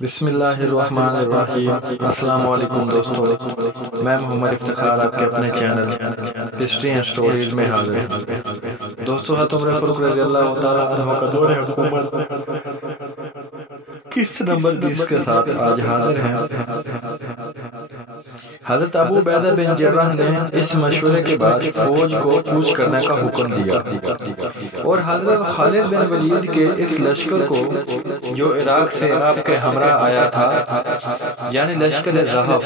بسم اللہ الرحمن الرحیم۔ السلام علیکم دوستو، میں محمد افتخار آپ کے اپنے چینل ہسٹری اینڈ سٹوریز میں حاضر ہوں۔ دوستو، عمر فاروق رضی اللہ تعالیٰ عنہ کا دور حکومت کس نمبر 20 کے ساتھ آج حاضر ہیں۔ حضرت ابو عبیدہ بن جراح نے اس مشورے کے بعد فوج کو کوچ کرنے کا حکم دیا اور حضرت خالد بن ولید کے اس لشکر کو جو عراق سے آپ کے ہمراہ آیا تھا، یعنی لشکر زحف،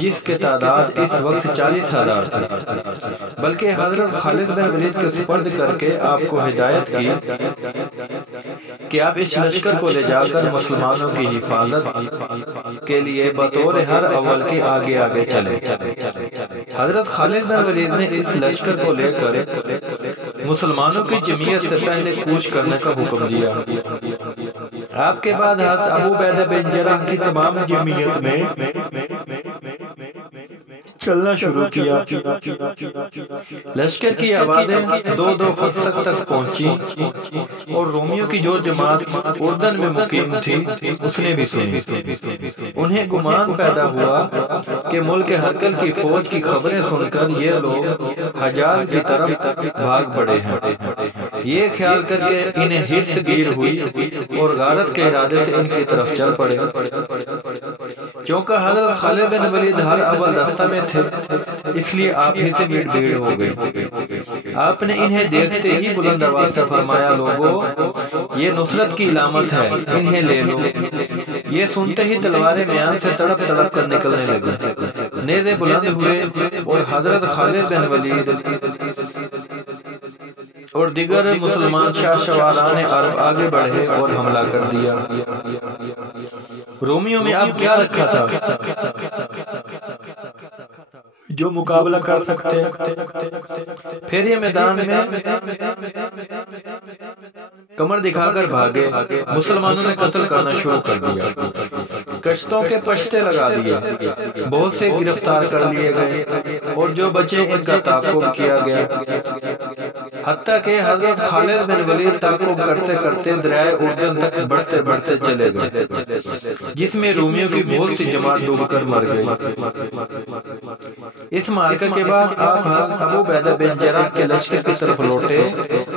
جس کے تعداد اس وقت 40,000 تھی، بلکہ حضرت خالد بن ولید کے سپرد کر کے آپ کو ہدایت کی کہ آپ اس لشکر کو لے جا کر مسلمانوں کی حفاظت کے لیے بطور ہر اول کے آگے آگے چلے۔ حضرت خالد بن ولید نے اس لشکر کو لے کر مسلمانوں کی جمعیت سے پہلے کوچ کرنے کا حکم دیا۔ آپ کے بعد حضرت ابو عبیدہ بن جراح کی تمام جمعیت میں چلنا شروع کیا۔ لشکر کی آوازیں دو فرسخ تک پہنچی اور رومیوں کی جو جماعت اردن میں مقیم تھی اس نے بھی سنی۔ انہیں گمان پیدا ہوا کہ ملک ہرقل کی فوج کی خبریں سن کر یہ لوگ حجاز کی طرف بھاگ پڑے ہیں۔ یہ خیال کر کے انہیں ہرس گیر ہوئی اور غارت کے ارادے سے ان کی طرف چل پڑے۔ چونکہ حضرت خالد بن ولید ہر اول دستہ میں تھے، اس لیے آپ ہی سے بھیڑ ہو گئی۔ آپ نے انہیں دیکھتے ہی بلند آواز سے فرمایا، لوگوں، یہ نصرت کی علامت ہے، انہیں لے لو۔ یہ سنتے ہی تلواریں میان سے تڑپ تڑپ کر نکلنے لگی، نیزے بلند ہوئے اور حضرت خالد بن ولید اور دیگر مسلمان شاہ سواران عرب آگے بڑھے اور حملہ کر دیا۔ رومیوں میں اب کیا رکھا تھا جو مقابلہ کر سکتے؟ پھر یہ میدان میں کمر دکھا کر بھاگے۔ مسلمانوں نے قتل کرنا شروع کر دیا، کشتوں کے پشتے لگا دیے، بہت سے گرفتار کر لیے گئے اور جو بچے ان کا تعاقب کیا گیا، حتیٰ کہ حضرت خالد بن ولید تعاقب کرتے کرتے دریائے اردن تک بڑھتے بڑھتے چلے گئے، جس میں رومیوں کی بہت سی جماعت ڈوب کر مر گئی۔ اس معرکہ کے بعد آپ حضرت ابو عبیدہ بن جراح کے لشکر کی طرف لوٹے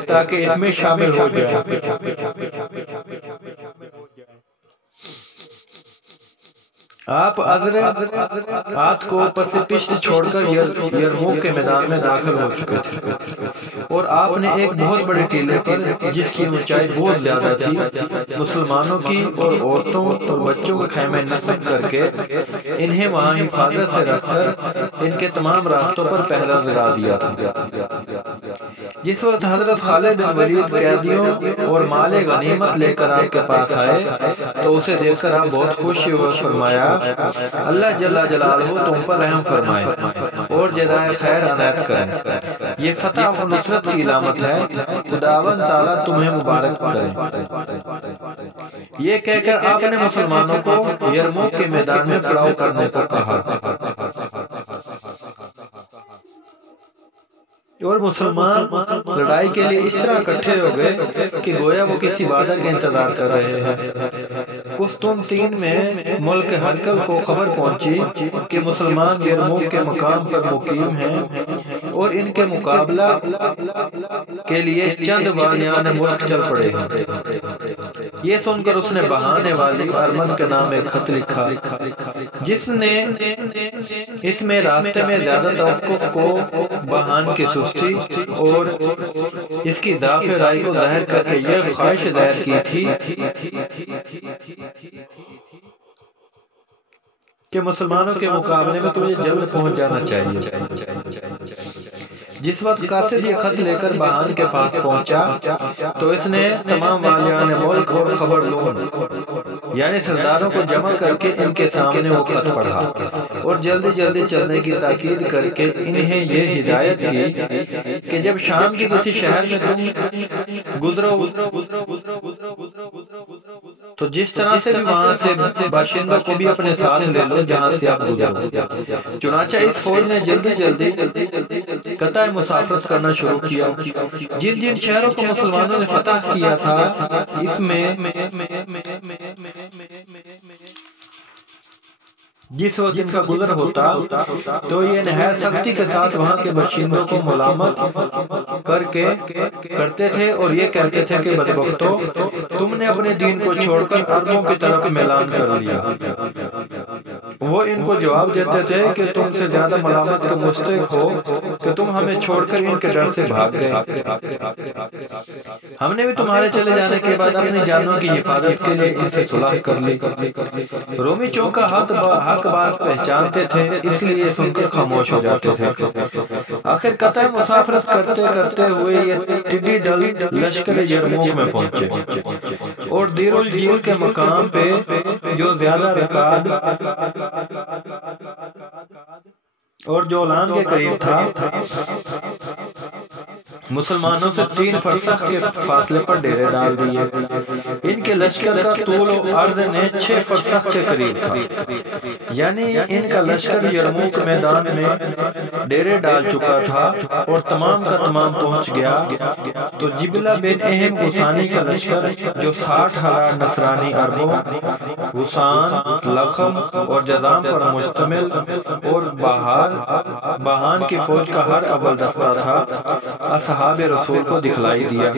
تاکہ اس میں شامل ہو جائیں۔ آپ عزرات کو پس پشت چھوڑ کر یرموک کے میدان میں داخل ہو چکے تھے اور آپ نے ایک بہت بڑے ٹیلے پر، جس کی اونچائی بہت زیادہ تھی، مسلمانوں کی اور عورتوں اور بچوں کے خیمے نصب کر کے انہیں وہاں حفاظت سے رکھ کر ان کے تمام راستوں پر پہرا لگا دیا تھا۔ جس وقت حضرت خالد بن ولید قیدیوں اور مال غنیمت لے کر آپ کے پاس آئے تو اسے دیکھ کر آپ بہت خوشی ہوئے، فرمایا، اللہ جل جلالہ تم پر رحم فرمائے اور جزائے خیر عنایت کرے۔ یہ فتح و نصرت کی علامت ہے، خداوند تعالیٰ تمہیں مبارک کرے۔ یہ کہہ کر آپ نے مسلمانوں کو یرموک کے میدان میں پڑاؤ کرنے کو کہا اور مسلمان لڑائی کے لیے اس طرح اکٹھے ہو گئے کہ گویا وہ کسی وعدہ کے انتظار کر رہے ہیں۔ قسطنطین میں ملک ہرقل کو خبر پہنچی کہ مسلمان یرموک کے مقام پر مقیم ہیں اور ان کے مقابلہ کے لیے چند والیان ملک چل پڑے ہیں۔ یہ سن کر اس نے بہانے والی ارمن کے نام ایک خط لکھا، جس نے اس میں راستے میں زیادہ توقف کو بہان کی سستی اور اس کی ضعف رائے کو ظاہر کر کے یہ خواہش ظاہر کی تھی کہ مسلمانوں کے مقابلے میں تمہیں جلد پہنچ جانا چاہیے۔ جس وقت قاصد یہ خط لے کر بہان کے پاس پہنچا تو اس نے تمام والیان ملک اور خبر لون یعنی سرداروں کو جمع کر کے ان کے سامنے وہ خط پڑھا اور جلدی جلدی چلنے کی تاکید کر کے انہیں یہ ہدایت کی کہ جب شام کے کسی شہر میں تم گزرو تو جس طرح سے بھی وہاں سے باشندوں کو بھی اپنے ساتھ لے لو جہاں سے آپ گزرو۔ چنانچہ اس فوج نے جلدی جلدی قطع مسافرت کرنا شروع کیا۔ جن جن شہروں کو مسلمانوں نے فتح کیا تھا اس میں جس وقت ان کا گزر ہوتا تو یہ نہایت سختی کے ساتھ وہاں کے باشندوں کو ملامت کرتے تھے اور یہ کہتے تھے کہ بدبختو، تم نے اپنے دین کو چھوڑ کر عربوں کی طرف میلان کر لیا۔ وہ ان کو جواب دیتے تھے کہ تم سے زیادہ ملامت کا مستحق ہو کہ تم ہمیں چھوڑ کر ان کے ڈر سے بھاگ گئے۔ ہم نے بھی تمہارے چلے جانے کے بعد اپنی جانوں کی حفاظت کے لیے ان سے صلح کر لی۔ رومی چونکا حق بات پہچانتے تھے، اس لیے سن کر خاموش ہو جاتے تھے۔ آخر قطع مسافرت کرتے کرتے ہوئے یہ ٹڈی دل لشکر یرموک میں پہنچے اور دیر الجیل کے مقام پہ جو زیادہ رکاد اور جولان کے قریب تھا، مسلمانوں سے 3 فرسخ کے فاصلے پر ڈیرے ڈال دیے۔ ان کے لشکر کا طول و عرض نے 6 فرسخ کے قریب تھا، یعنی ان کا لشکر یرموک میدان میں ڈیرے ڈال چکا تھا اور تمام کا تمام پہنچ گیا تو جبلہ بن اہم غسانی کا لشکر جو 60,000 نصرانی عربوں، غسان، لخم اور جزام پر مشتمل اور بہان کی فوج کا ہر اول دستہ تھا، اصحاب رسول کو دکھلائی دیا۔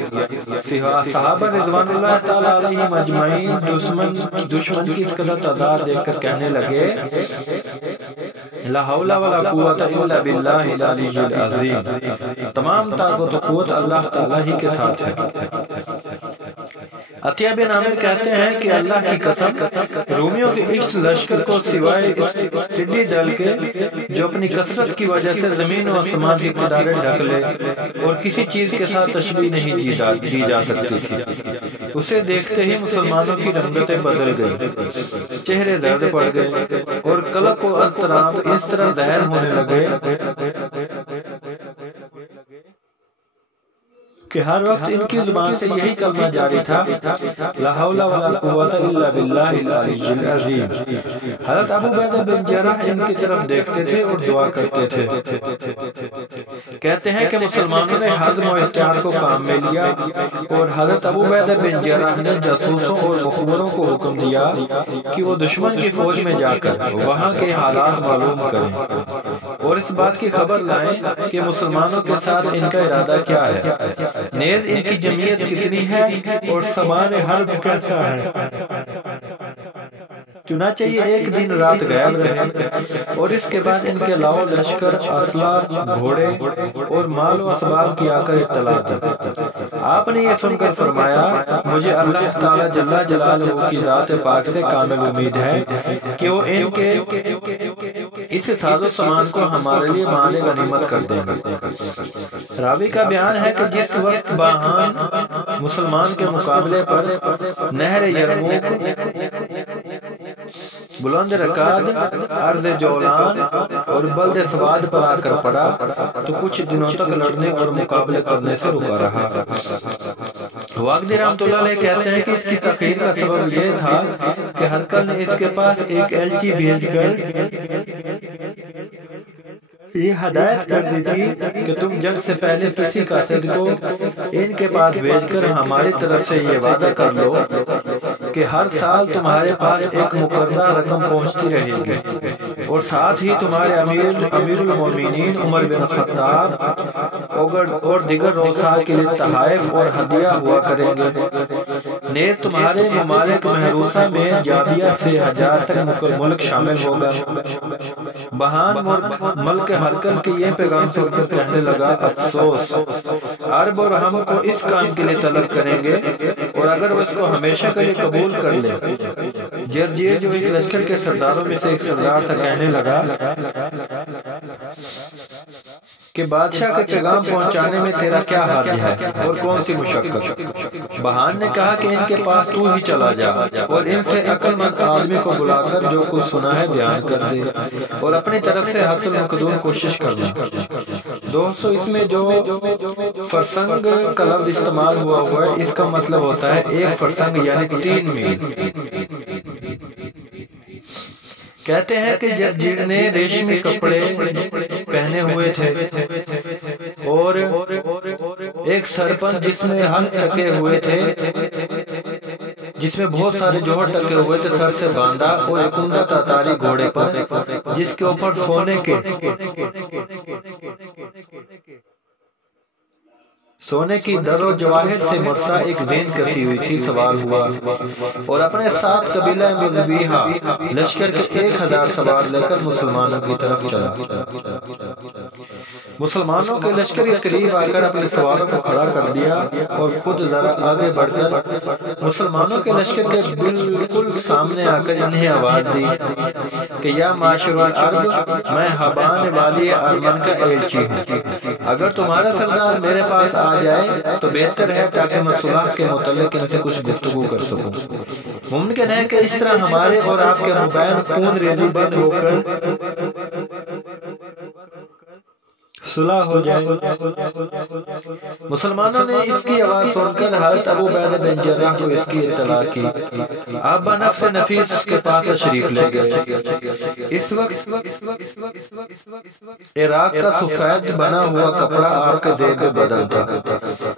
صحابہ رضوان اللہ تعالیٰ علیہم اجمعین دشمن کی اس قدر تعداد دیکھ کر کہنے لگے لا حول ولا قوت الا باللہ العلی العظیم، تمام طاقت و قوت اللہ تعالیٰ ہی کے ساتھ ہے۔ عطیہ بن عامر کہتے ہیں کہ اللہ کی قسم، رومیوں کے اس لشکر کو سوائے اس ٹڈی دل کے جو اپنی کثرت کی وجہ سے زمین و آسمان کی قداریں ڈھک لے اور کسی چیز کے ساتھ تشبیہ نہیں دی جا سکتی تھی، اسے دیکھتے ہی مسلمانوں کی رنگتیں بدل گئی، چہرے زرد پڑ گئے اور قلق و اضطراب اس طرح ظاہر ہونے لگے کہ ہر وقت ان کی زبان سے یہی کلمہ جاری تھا، لا حول ولا قوت الا باللہ العلی العظیم۔ حضرت ابو عبیدہ بن جراح ان کی طرف دیکھتے تھے اور دعا کرتے تھے۔ کہتے ہیں کہ مسلمانوں نے حزم و اختیار کو کام میں لیا اور حضرت ابو عبیدہ بن جراح نے جاسوسوں اور مخبروں کو حکم دیا کہ وہ دشمن کی فوج میں جا کر وہاں کے حالات معلوم کریں اور اس بات کی خبر لائیں کہ مسلمانوں کے ساتھ ان کا ارادہ کیا ہے، نیز ان کی جمعیت کتنی ہے اور سامان حرب کیسا ہے۔ چنانچہ یہ ایک دن رات غائب رہے اور اس کے بعد ان کے لاؤ لشکر، اسلحہ، گھوڑے اور مال و اسباب کی آ کر اطلاع دی۔ آپ نے یہ سن کر فرمایا مجھے اللہ تعالیٰ جل جلالہ کی ذات پاک سے کامل امید ہے کہ وہ ان کے اس ساز و سامان کو ہمارے لیے مال غنیمت کر دیں گے۔ راوی کا بیان ہے کہ جس وقت باہان مسلمان کے مقابلے پر نہر یرموک، بلند رکاد، عرض جولان اور بلد سواد پر آ کر پڑا تو کچھ دنوں تک لڑنے اور مقابلے کرنے سے رکا رہا۔ واقدی رحمت اللہ علیہ کہتے ہیں کہ اس کی تاخیر کا سبب یہ تھا کہ ہرقل نے اس کے پاس ایک ایلچی بھیج کر یہ ہدایت کر دی تھی کہ تم جنگ سے پہلے کسی قاصد کو ان کے پاس بھیج کر ہماری طرف سے یہ وعدہ کر لو کہ ہر سال تمہارے پاس ایک مقررہ رقم پہنچتی رہے گی اور ساتھ ہی تمہارے امیر المومنین عمر بن خطاب اور دیگر رؤساء کے لیے تحائف اور ہدیہ ہوا کریں گے۔ نیز تمہارے ممالک محروسہ میں جابیہ سے حجاز تک ملک شامل ہوگا۔ بہان ملک ہرقل کے یہ پیغام سن کر کہنے لگا افسوس، عرب اور ہم کو اس کام کے لیے طلب کریں گے اور اگر وہ اس کو ہمیشہ کے لیے قبول کر لے۔ جرجیر جو اس لشکر کے سرداروں میں سے ایک سردار تھا کہنے لگا کہ بادشاہ کے پیغام پہنچانے میں تیرا کیا حرج ہے اور کون سی مشقت؟ بہان نے کہا کہ ان کے پاس تو ہی چلا جا اور ان سے عقل مند آدمی کو بلا کر جو کچھ سنا ہے بیان کر دے اور اپنی طرف سے حاصل مقدور کوشش کرنا۔ دوستو اس میں جو فرسنگ کا لفظ استعمال ہوا ہے اس کا مطلب ہوتا ہے ایک فرسنگ یعنی 3 میل۔ کہتے ہیں کہ جرجیر نے ریشمی کپڑے پہنے ہوئے تھے اور ایک سرپن جس میں ہم رکھے ہوئے تھے جس میں بہت سارے جوہر ٹکے ہوئے تھے، سر سے باندھا، اور ایک عمدہ تاتاری گھوڑے پر جس کے اوپر سونے کی در و جواہر سے مرصع ایک زین کسی ہوئی تھی سوار ہوا، اور اپنے ساتھ قبیلہ مذبیحہ لشکر کے 1000 سوار لے کر مسلمانوں کی طرف چلا۔ مسلمانوں کے لشکر کے قریب آ کر اپنے سواروں کو کھڑا کر دیا اور خود ذرا آگے بڑھ کر مسلمانوں کے لشکر کے بالکل سامنے آ کر انہیں آواز دی کہ یا معاشر العرب، میں حبان والی ارمن کا ایلچی ہوں، اگر تمہارا سردار میرے پاس آ جائے تو بہتر ہے تاکہ میں صلح کے متعلق ان سے کچھ گفتگو کر سکوں۔ ممکن ہے کہ اس طرح ہمارے اور آپ کے مابین خون ریزی بند ہو کر صلح ہو جائے۔ مسلمانوں نے اس کی آواز سن کر حضرت ابو عبیدہ بن جراح کو اس کی اطلاع کی۔ آپ بنفس نفیس کے پاس تشریف لے گئے۔ اس وقت عراق کا سفید بنا ہوا کپڑا آپ کے زیب بدن تھا،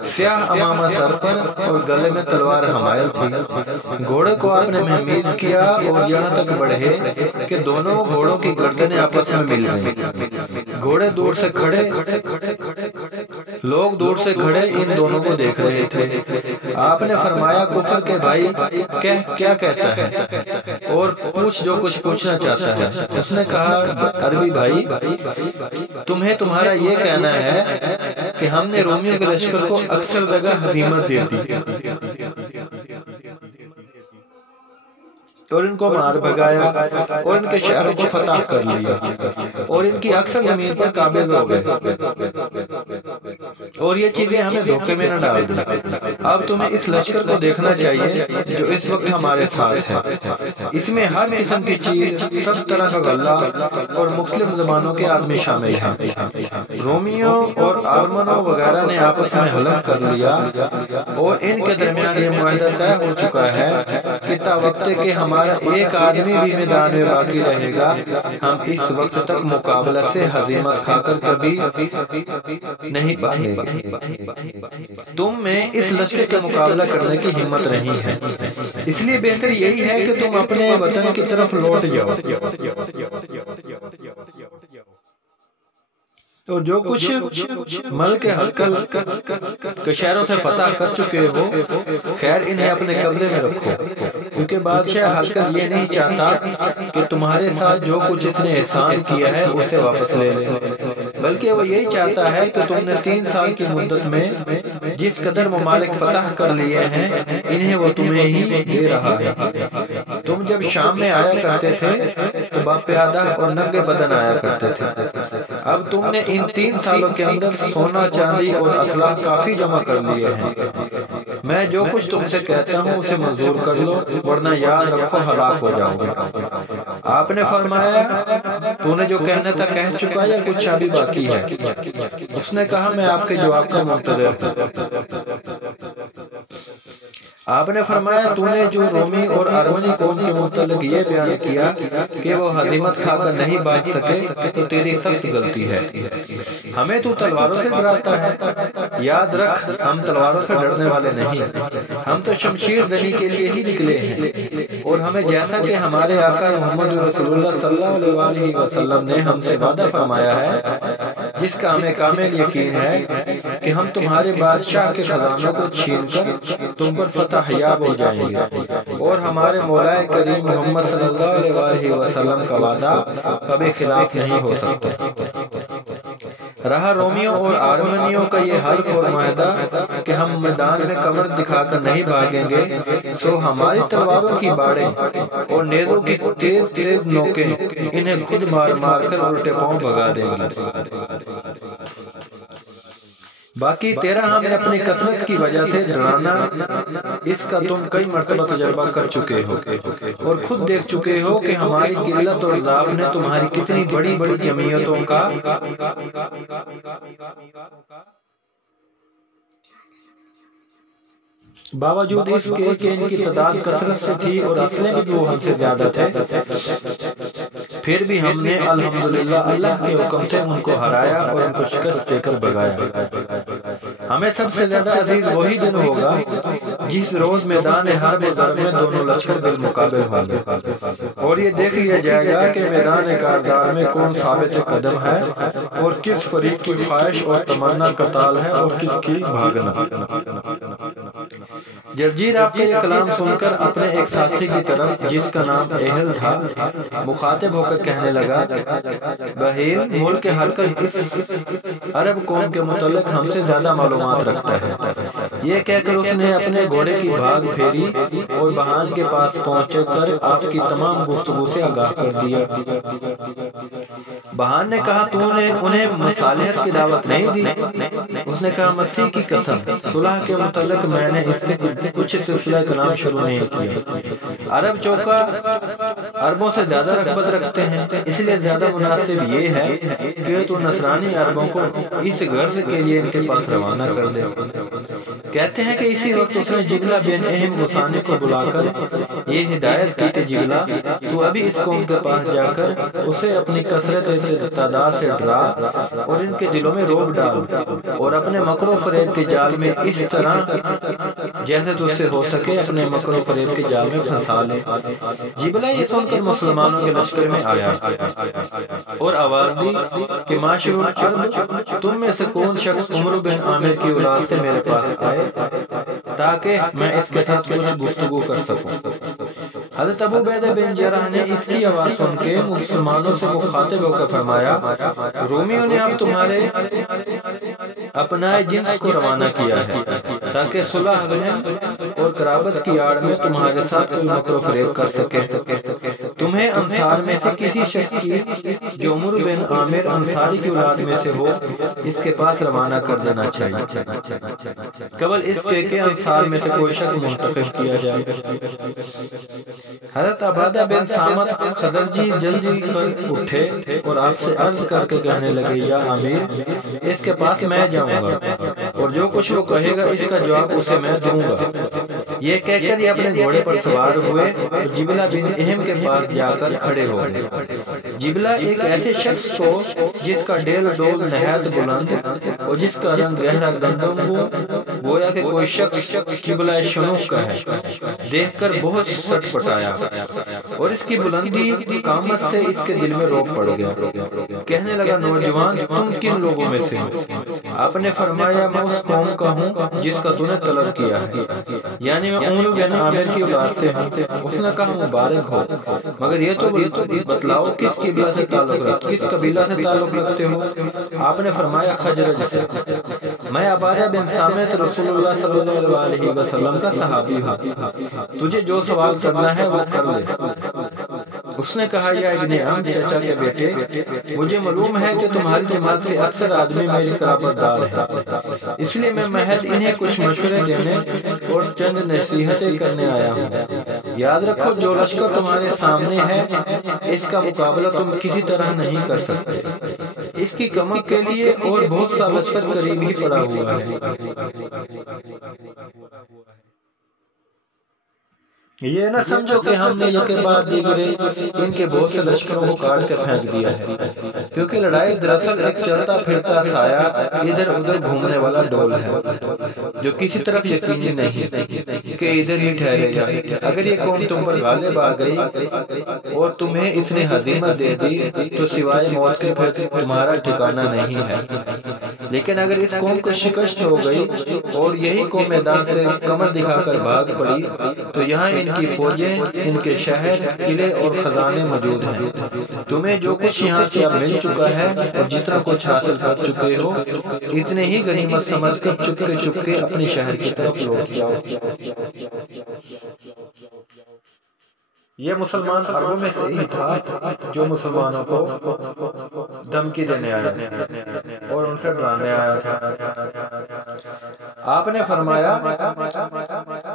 سیاہ امامہ سر پر اور گلے میں تلوار حمائل تھی۔ گھوڑے کو آپ نے مہمیز کیا اور یہاں تک بڑھے کہ دونوں گھوڑوں کی گردنیں آپس میں مل گئیں۔ گھوڑے دور سے کھڑے، لوگ دور سے کھڑے ان دونوں کو دیکھ رہے تھے۔ آپ نے فرمایا کفر کے بھائی کیا کہتا ہے اور پوچھ جو کچھ پوچھنا چاہتا ہے۔ اس نے کہا عربی بھائی، تمہیں تمہارا یہ کہنا ہے کہ ہم نے رومیوں کے لشکر کو اکثر جگہ ہزیمت دے دی اور ان کو مار بھگایا اور ان کے شہروں کو فتح کر لیا اور ان کی اکثر زمین پر قابض ہو گئے، اور یہ چیزیں ہمیں دھوکے میں نہ ڈال دیں۔ اب تمہیں اس لشکر کو دیکھنا چاہیے جو اس وقت ہمارے ساتھ ہے۔ اس میں ہر قسم کی چیز، سب طرح کا غلہ اور مختلف زبانوں کے آدمی شامل ہیں۔ رومیوں اور آرمنوں وغیرہ نے آپس میں حلف کر لیا اور ان کے درمیان یہ معاہدہ طے ہو چکا ہے کہ تا وقت کے ہمارا ایک آدمی بھی میدان میں باقی رہے گا، ہم اس وقت تک مقابلہ سے ہزیمت کھا کر کبھی نہیں بھاگیں گے۔ تم میں اس لشکر کا مقابلہ کرنے کی ہمت نہیں ہے، اس لیے بہتر یہی ہے کہ تم اپنے وطن کی طرف لوٹ جاؤ اور جو کچھ ملک ہرقل کے شہروں سے فتح کر چکے ہو، خیر انہیں اپنے قبضے میں رکھو، کیونکہ بادشاہ ہرقل یہ نہیں چاہتا کہ تمہارے ساتھ جو کچھ اس نے احسان کیا ہے اسے واپس لے لے، بلکہ وہ یہی چاہتا ہے کہ تم نے 3 سال کی مدت میں جس قدر ممالک فتح کر لیے ہیں انہیں وہ تمہیں ہی دے رہا ہے۔ تم جب شام میں آیا کرتے تھے تو باپیادہ اور ننگے بدن آیا کرتے تھے، اب تم نے ان 3 سالوں کے اندر سونا چاندی اور اسلحہ کافی جمع کر لیے ہیں۔ میں جو کچھ تم سے کہتا ہوں اسے منظور کر لو، ورنہ یاد رکھو ہلاک ہو جاؤ گے۔ آپ نے فرمایا تو نے جو کہنا تھا کہہ چکا یا کچھ ابھی باقی ہے؟ اس نے کہا میں آپ کے جواب کا منتظر ہوں۔ آپ نے فرمایا تو نے جو رومی اور ارمنی قوم کے متعلق یہ بیان کیا کہ وہ ہزیمت کھا کر نہیں بھاگ سکے تو تیری سخت غلطی ہے، ہمیں تو تلواروں سے ڈراتا ہے۔ یاد رکھ ہم تلواروں سے ڈرنے والے نہیں، ہم تو شمشیر زنی کے لیے ہی نکلے ہیں، اور ہمیں جیسا کہ ہمارے آقا محمد رسول اللہ صلی اللہ علیہ وسلم نے ہم سے وعدہ فرمایا ہے، جس کا ہمیں کامل یقین ہے کہ ہم تمہارے بادشاہ کے خزانوں کو چھین کر تم پر فتح یاب ہو جائیں گے، اور ہمارے مولا کریم محمد صلی اللہ علیہ وسلم کا وعدہ کبھی خلاف نہیں ہو سکتا۔ رہا رومیوں اور آرمنیوں کا یہ حلف اور معاہدہ کہ ہم میدان میں کمر دکھا کر نہیں بھاگیں گے، سو ہماری تلواروں کی باڑیں اور نیزوں کی تیز تیز نوکیں انہیں خود مار مار کر الٹے پاؤں بھگا دیں گے۔ باقی تیرا ہمیں اپنی کثرت کی وجہ سے ڈرانا، اس کا تم کئی مرتبہ تجربہ کر چکے ہو اور خود دیکھ چکے ہو کہ ہماری قلت اور ضعف نے تمہاری کتنی بڑی بڑی جمعیتوں کا باوجود اس کے کہ ان کی تعداد کثرت سے تھی اور اسلحے بھی وہ ہم سے زیادہ تھے، پھر بھی ہم نے الحمدللہ اللہ کے حکم سے ان کو ہرایا اور ان کو شکست دے کر بھگایا۔ ہمیں سب سے زیادہ عزیز وہی دن ہوگا جس روز میدان حرب و ضرب میں دونوں لشکر بالمقابل ہوں گے، اور یہ دیکھ لیا جائے گا کہ میدان کاردار میں کون ثابت قدم ہے اور کس فریق کی خواہش اور تمنا قتال ہے اور کس کی بھاگنا۔ جرجیر آپ کا یہ کلام سن کر اپنے ایک ساتھی کی طرف جس کا نام اہل تھا مخاطب ہو کر کہنے لگا، بہیر ملک ہر کر اس عرب قوم کے متعلق ہم سے زیادہ معلومات رکھتا ہے۔ یہ کہہ کر اس نے اپنے گھوڑے کی بھاگ پھیری اور بہان کے پاس پہنچ کر آپ کی تمام گفتگو سے آگاہ کر دیا۔ بہان نے کہا، تو نے انہیں مصالحت کی دعوت نہیں دی؟ اس نے کہا، مسیح کی قسم، صلح کے متعلق میں نے اس سے کچھ سلسلہ کلام شروع نہیں کیا۔ عرب چوکا عربوں سے زیادہ رغبت رکھتے ہیں، اس لیے زیادہ مناسب یہ ہے کہ تو نصرانی عربوں کو اس غرض کے لیے ان کے پاس روانہ کر دے۔ کہتے ہیں کہ اسی وقت اس نے جبلہ بن اہم غسانی کو بلا کر یہ ہدایت کی کہ جبلہ، تو ابھی اس قوم کے پاس جا کر اسے اپنی کثرت تعداد سے ڈرا اور ان کے دلوں میں رعب ڈال، اور اپنے مکر و فریب کے جال میں اس طرح جیسے تجھ سے ہو سکے اپنے مکر و فریب کے جال میں پھنسا لے۔ جبلہ یہ سن کر مسلمانوں کے لشکر میں آیا اور آواز دی کہ معاشر العرب، تم میں سے کون شخص عمر بن عامر کی اولاد سے میرے پاس آئے تاکہ میں اس کے ساتھ کچھ گفتگو کر سکوں۔ حضرت ابو عبیدہ بن جراح نے اس کی آواز سن کے مسلمانوں سے مخاطب ہو کر فرمایا، رومیوں نے اب تمہارے اپنائے جنس کو روانہ کیا ہے تاکہ صلح رحم اور قرابت کی آڑ میں تمہارے ساتھ کوئی مکر و فریب کر سکے۔ تمہیں انصار میں سے کسی شخص کی جو عمر بن عامر انصاری کی اولاد میں سے ہو اس کے پاس روانہ کر دینا چاہیے، قبل اس کے کہ انصار میں سے کوئی شخص منتخب کیا جائے۔ حضرت عبادہ بن سامت خزرجی جلدی اٹھے اور آپ سے عرض کر کے کہنے لگے، یا امیر، اس کے پاس میں جاؤں گا اور جو کچھ وہ کہے گا اس کا جواب اسے میں دوں گا۔ یہ کہہ کر یہ اپنے گھوڑے پر سوار ہوئے اور جبلہ بن اہم کے پاس جا کر کھڑے ہو گئے۔ جبلہ ایک ایسے شخص کو جس کا ڈیل ڈول نہایت بلند اور جس کا رنگ گہرا گندم ہو، گویا کہ کوئی شخص جبلہ شنوف کا ہے، دیکھ کر بہت سٹ پٹایا اور اس کی بلندی قامت سے اس کے دل میں رعب پڑ گیا۔ کہنے لگا، نوجوان، تم کن لوگوں میں سے ہو؟ آپ نے فرمایا، میں اس قوم کا ہوں جس کا تو نے طلب کیا ہے، یعنی میں عمر بن عامر کی اولاد سے ہوں۔ اس نے کہا، مبارک ہو، مگر یہ تو بتلاؤ کس قبیلہ سے تعلق رکھتے ہو؟ آپ نے فرمایا، خجرج سے۔ میں عبادہ بن سامت رسول اللہ صلی اللہ علیہ وسلم کا صحابی ہوں، تجھے جو سوال کرنا ہے وہ کر لے۔ اس نے کہا، یا ابن عم، چچا کے بیٹے، مجھے معلوم ہے کہ تمہاری جماعت کے اکثر آدمی میری قرابت دار ہیں، اس لیے میں محض انہیں کچھ مشورے دینے اور چند نصیحتیں کرنے آیا ہوں۔ یاد رکھو، جو لشکر تمہارے سامنے ہے اس کا مقابلہ تم کسی طرح نہیں کر سکتے، اس کی کمک کے لیے اور بہت سا لشکر قریب ہی پڑا ہوا ہے۔ یہ نہ سمجھو کہ ہم نے یکے بعد دیگرے ان کے بہت سے لشکروں کو کاٹ کر پھینک دیا ہے، کیونکہ لڑائی دراصل ایک چلتا پھرتا سایہ ادھر ادھر گھومنے والا ڈول ہے جو کسی طرف یقینی نہیں کہ ادھر ہی ٹھہرے گا۔ اگر یہ قوم تم پر غالب آ گئی اور تمہیں اس نے ہزیمت دے دی تو سوائے موت کے پھر تمہارا ٹھکانہ نہیں ہے، لیکن اگر اس قوم کو شکست ہو گئی اور یہی قوم میدان سے کمر دکھا کر بھاگ پڑی تو یہاں ان کی فوجیں، ان کے شہر، قلعے اور خزانے موجود ہیں۔ تمہیں جو کچھ یہاں سے اب مل چکا ہے اور جتنا کچھ حاصل کر چکے ہو، اتنے ہی غنیمت سمجھ کر چپکے چپکے اپنے شہر کی طرف لوٹ جاؤ۔ یہ مسلمان عربوں میں سے ہی تھا جو مسلمانوں کو دھمکی دینے آیا اور ان سے ڈرانے آیا تھا۔ آپ نے فرمایا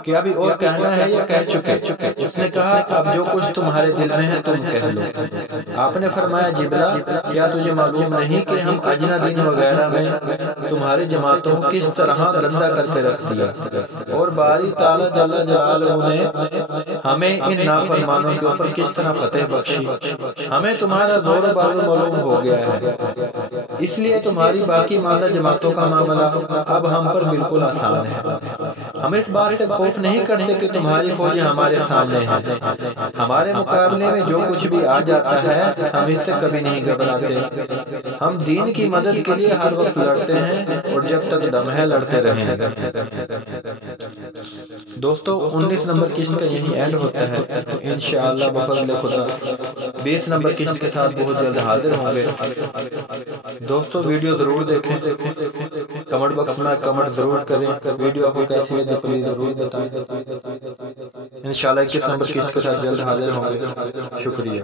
کہ ابھی اور کہنا ہے یا کہہ چکے؟ اس نے کہا، اب جو کچھ تمہارے دل میں ہے تم کہہ لو۔ آپ نے فرمایا جبلا کیا تجھے معلوم نہیں کہ ہم اجنا دین وغیرہ میں تمہاری جماعتوں کو کس طرح گندہ کر کے رکھ دیا، اور باری تعالیٰ جل جلالہ نے ہمیں ان نافرمانوں کے اوپر کس طرح فتح بخشی، ہمیں تمہارا زور و بازو معلوم ہو گیا ہے، اس لیے تمہاری باقی مادہ جماعتوں کا معاملہ اب ہم پر بالکل آسان ہے۔ ہم اس بات سے خوف نہیں کرتے کہ تمہاری فوجیں ہمارے سامنے ہیں، ہمارے مقابلے میں جو کچھ بھی آ جاتا ہے ہم اس سے کبھی نہیں گھبراتے، ہم دین کی مدد کے لیے ہر وقت لڑتے ہیں اور جب تک دم ہے لڑتے رہیں گے۔ دوستو 19 نمبر قسط کا یہی اینڈ ہوتا ہے، انشاءاللہ بفضل خدا 20 نمبر قسط کے ساتھ بہت جلد حاضر ہوں گے۔ دوستو ویڈیو ضرور دیکھیں، کمنٹ باکس میں کمنٹ ضرور کریں، ویڈیو آپ کو کیسی لگی پلیز ضرور بتائیں۔ انشاءاللہ 21 نمبر قسط کے ساتھ جلد حاضر ہوں گے۔ شکریہ۔